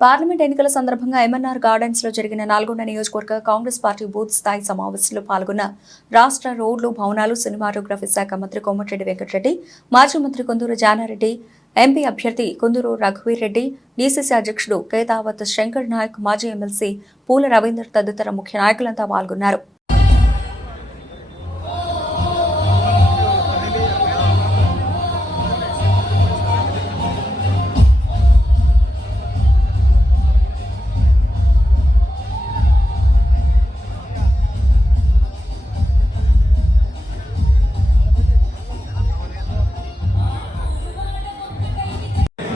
Parliament ఎన్నికల సందర్భంగా MNR గార్డెన్స్లో జరిగిన నల్గొండ నియోజకవర్గ కాంగ్రెస్ పార్టీ బూత్ స్థాయి సమావేశంలో పాల్గొన్న రాష్ట్ర రోడ్లు భవనాలు సినిమాటోగ్రఫీ శాఖ మంత్రి కోమటిరెడ్డి వెంకటరెడ్డి మాజీ మంత్రి కొందూరు జానారెడ్డి ఎంపీ అభ్యర్థి కొందూరు రఘువీర్ రెడ్డి డీసీసీ అధ్యక్షుడు కేతావత్ శంకర్ నాయక్ మాజీ ఎమ్మెల్సీ పూల రవీందర్ తదితర ముఖ్య నాయకులంతా పాల్గొన్నారు.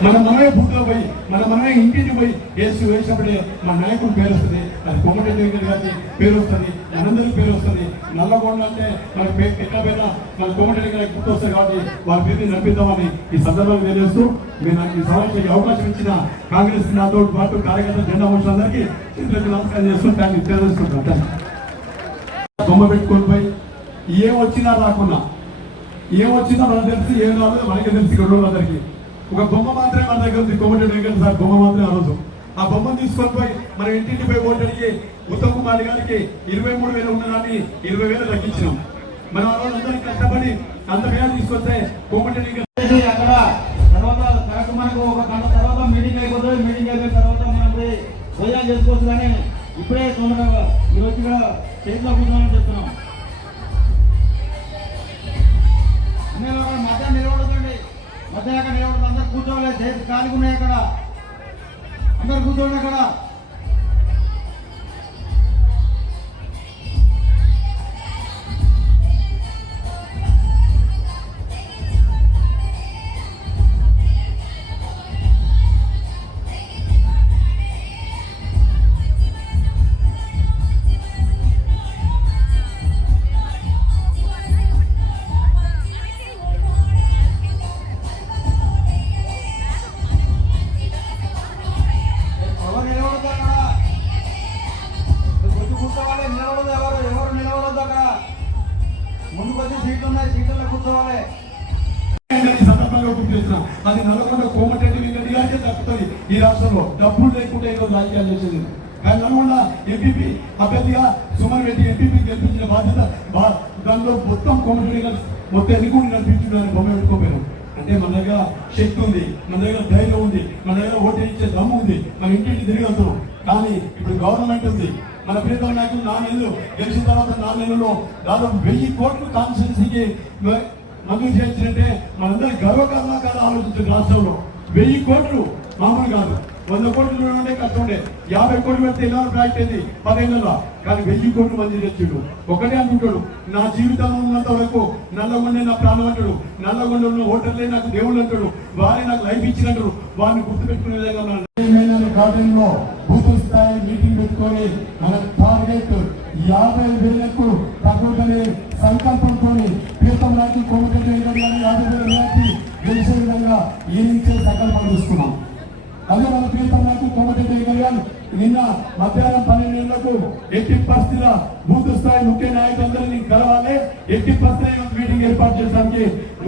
మన మనమే బుట్లో పోయి మన మనమే ఇంటికి పోయి వేసి వేసినప్పుడే మన నాయకుడు పేరు వస్తుంది. అది కొమ్మటి దగ్గర గారి పేరు వస్తుంది. మనందరికీ పేరు వస్తుంది. నల్లగొండ అంటే మన పేరు ఎట్లా పోయినా మన కొమ్మటి దగ్గర గుర్తు వస్తుంది కాబట్టి వారి పేరుని నడిపిద్దామని ఈ సందర్భంగా తెలియజేస్తూ మీరు నాకు ఈ సమావేశానికి అవకాశం ఇచ్చిన కాంగ్రెస్ నాతో పాటు కార్యకర్త జెండా మనుషులందరికీ చిత్రకు నమస్కారం చేస్తూ దాన్ని తెలియజేస్తుంటాను బొమ్మ పెట్టుకొని పోయి ఏం వచ్చినా రాకున్నా ఏం వచ్చినా మనకు తెలిసి ఏం రాలేదు మనకే తెలిసి ఇక్కడ అందరికీ. ఒక బొమ్మ మాత్రమే మన దగ్గర ఉంది. కోమటి వెంకట సార్ బొమ్మ మాత్రమే ఆ రోజు. ఆ బొమ్మను తీసుకొని పోయి మన ఇంటింటి పోయి ఓటడికి ఉత్తమ్ కుమార్ గారికి ఇరవై మూడు వేలు ఉన్నదాన్ని ఇరవై వేలు తగ్గించినాం మనం ఆ రోజు కష్టపడి అంత వేలు తీసుకొస్తే కోమటి అక్కడ తర్వాత కరెక్ట్ మనకు ఒక గంట తర్వాత మీటింగ్ అయిపోతుంది. మీటింగ్ అయిపోయిన తర్వాత మనం పోయి భోజనం చేసుకోవచ్చు కానీ ఇప్పుడే తొందరగా ఈ రోజు కూడా చేతిలో కూర్చోమని చెప్తున్నాం. మధ్య అక్కడ నిలబడదు అందరు కూర్చోలేదు చేతి ఖాళీగా ఉన్నాయి అక్కడ. అందరు కూర్చోండి అక్కడ. వచ్చి సీట్లలో కూర్చోవాలి సందర్భంగా గుర్తు అది నల్గొండ కోమటెడ్డి వెంకట గారికే తప్పుతుంది ఈ రాష్ట్రంలో డబ్బులు లేకుండా ఈరోజు రాజకీయాలు చేసేది కానీ నల్గొండ ఎంపీపీ అభ్యర్థిగా సుమన్ రెడ్డి ఎంపీపీ గెలిపించిన బాధ్యత దానిలో మొత్తం కోమటెడ్డి గారు మొత్తం కూడా నడిపించుకున్నారని బొమ్మ పెట్టుకోపోయారు అంటే మన దగ్గర శక్తి ఉంది మన దగ్గర ధైర్యం ఉంది మన దగ్గర ఓటు ఇచ్చే దమ్ము ఉంది మన ఇంటింటి తిరిగి వెళ్తున్నాం కానీ ఇప్పుడు గవర్నమెంట్ ఉంది. మన ప్రీతం నాయకులు నాలుగు గెలిచిన తర్వాత నాలుగు దాదాపు వెయ్యి కోట్లు కాన్స్టిట్యూన్సీకి మంజూరు చేయించినట్టే మనందరి గర్వకారణం కాదు ఆలోచించిన రాష్ట్రంలో. వెయ్యి కోట్లు మామూలు కాదు. వంద కోట్లు ఉండే కష్టం ఉండే. యాభై కోట్లు పెడితే ఎలా ప్రాజెక్ట్ అయింది పదిహేనులో కానీ వెయ్యి కోట్లు మంది తెచ్చిండు ఒకటే అనుకుంటాడు నా జీవితంలో ఉన్నంత వరకు నల్లగొండే నా ప్రాణం అంటాడు. నల్లగొండ ఉన్న హోటల్లే నాకు దేవుళ్ళు అంటాడు. వారే నాకు లైఫ్ ఇచ్చినట్టు వారిని గుర్తుపెట్టుకునే విధంగా మీటింగ్ పెట్టుకొని మన టార్గెట్ యాభై వేలకు తగ్గదని సంకల్పంతో పీతం రాజు కోమటి యాభై వేల వేలకి గెలిచే విధంగా ఈ సంకల్పం తీసుకున్నాం అదే మన పీతం రాజు కోమటి గారు నిన్న మధ్యాహ్నం పన్నెండులకు ఎట్టి పరిస్థితుల బూత్ స్థాయి ముఖ్య నాయకులందరినీ కలవాలి. ఎట్టి పరిస్థితుల మీటింగ్ ఏర్పాటు చేయడానికి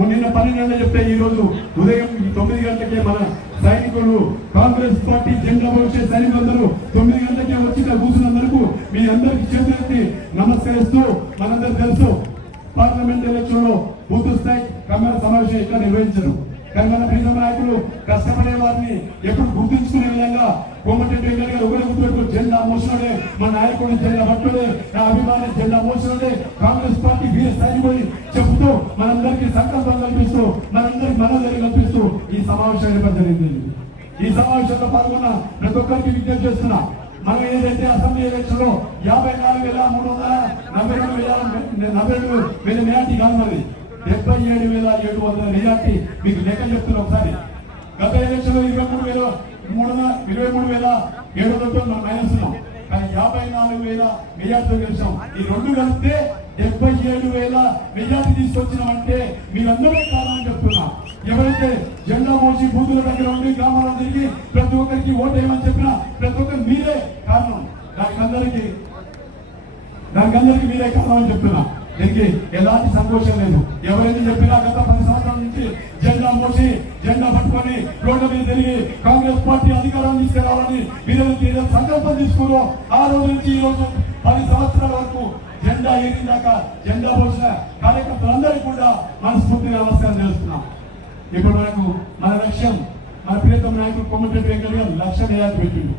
నిన్న పన్నెండు చెప్తే ఈ రోజు ఉదయం తొమ్మిది గంటలకే మన సైనికులు కాంగ్రెస్ పార్టీ వచ్చే సైనికులందరూ తొమ్మిది గంటలకే వచ్చి ఇక్కడ కూర్చున్నందుకు మీ అందరికి చేతులెత్తి నమస్కరిస్తూ మనందరూ తెలుసు. పార్లమెంట్ ఎలక్షన్లో బూత్ స్థాయి కమ్మల సమావేశం ఇక్కడ నిర్వహించరు? కానీ మన ప్రీతం నాయకులు కష్టపడే వారిని ఎప్పుడు గుర్తించుకునే విధంగా కోమటిరెడ్డి వెంకయ్య గారు ఒకరి గుర్తుపెట్టు జెండా మోసడే మా నాయకుడి జెండా పట్టుడే నా అభిమాని జెండా మోసడే కాంగ్రెస్ పార్టీ వీర సైనికుడి చెబుతూ మనందరికీ సంకల్పం కల్పిస్తూ మనందరికి మనోధైర్యం కల్పిస్తూ ఈ సమావేశం ఏర్పాటు జరిగింది. ఈ సమావేశంలో పాల్గొన్న ప్రతి ఒక్కరికి విజ్ఞప్తి చేస్తున్నా మనం ఏదైతే అసెంబ్లీ ఎలక్షన్లో యాభై నాలుగు వేల మూడు వందల నలభై రెండు వేల నలభై రెండు వేల మెజార్టీ కాదు మరి. డెబ్బై ఏడు వేల ఏడు వందల మెజార్టీ మీకు లెక్క చెప్తున్నా ఒకసారి. గత ఎలక్షన్లో ఇరవై మూడు వేల మూడు వందల ఇరవై మూడు వేల ఏడు వందల మైనస్ ఉన్నాం. కానీ యాభై నాలుగు వేల మెజార్టీతో గెలిచాం. ఈ రెండు కలిపితే డెబ్బై ఏడు వేల మెజార్టీ తీసుకొచ్చినామంటే మీరందరూ కావాలని చెప్తున్నా. ఎవరైతే జెండా మోసి బూతుల దగ్గర ఉండి గ్రామాల్లో తిరిగి ప్రతి ఒక్కరికి ఓటేయమని చెప్పినా ప్రతి ఒక్కరు మీరే కారణం. దానికి అందరికీ దానికి అందరికీ మీరే కారణం అని చెప్తున్నా. దీనికి ఎలాంటి సంతోషం లేదు. ఎవరైతే చెప్పినా గత పది సంవత్సరాల నుంచి జెండా మోసి జెండా పట్టుకొని రోడ్ల మీద తిరిగి కాంగ్రెస్ పార్టీ అధికారాన్ని తీసుకురావాలని మీరు ఏదైతే సంకల్పం తీసుకున్నారో ఆ రోజు నుంచి ఈ రోజు పది సంవత్సరాల వరకు జెండా ఎగిరినాక జెండా పోసిన కార్యకర్తలందరికీ కూడా మనస్ఫూర్తిగా నమస్కారం చేస్తున్నాం ఇప్పుడు మనకు మన లక్ష్యం మన ప్రియతమ నాయకుడు కొమ్మటిరెడ్డి వెంకట గారు లక్ష్యం వేయాలి పెట్టిండు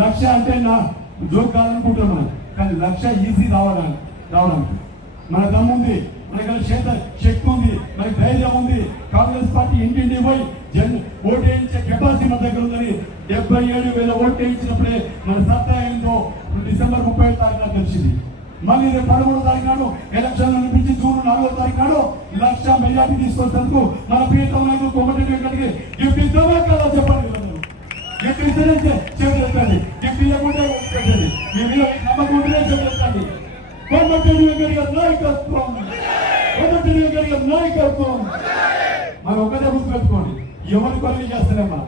లక్ష అంటే నా జోక్ కాదనుకుంటాం మనం కానీ లక్ష ఈజీ రావాలని రావడానికి. మన దమ్ము ఉంది మనకి చేత శక్తి ఉంది మనకి ధైర్యం ఉంది. కాంగ్రెస్ పార్టీ ఇంటింటి పోయి జన్ ఓటు వేయించే కెపాసిటీ మన దగ్గర ఉందని డెబ్బై ఏడు వేల ఓటు వేయించినప్పుడే మన సత్తా ఏందో డిసెంబర్ ముప్పై తారీఖు తెలిసింది మళ్ళీ రేపు పదమూడు తారీఖు నాడు ఎలక్షన్ అనిపించింది. నాలుగో తారీఖు నాడు లక్ష మెజార్టీ తీసుకొచ్చేందుకు మన ప్రియతమ నాయకుడు కొమ్మటి వెంకటకి గిఫ్ట్ ఇద్దామా కదా చెప్పండి వీళ్ళందరూ. గిఫ్ట్ ఇస్తేనే చేతులు ఎత్తండి గిఫ్ట్ ఇవ్వకుండా పెట్టండి? మీ మీద నమ్మకం ఉంటేనే చేతులు ఎత్తండి గారి నాయకత్వం. గారి నాయకత్వం. ఒకటే గుర్తుపెట్టుకోండి. ఎవరి పనులు చేస్తలేమ్మా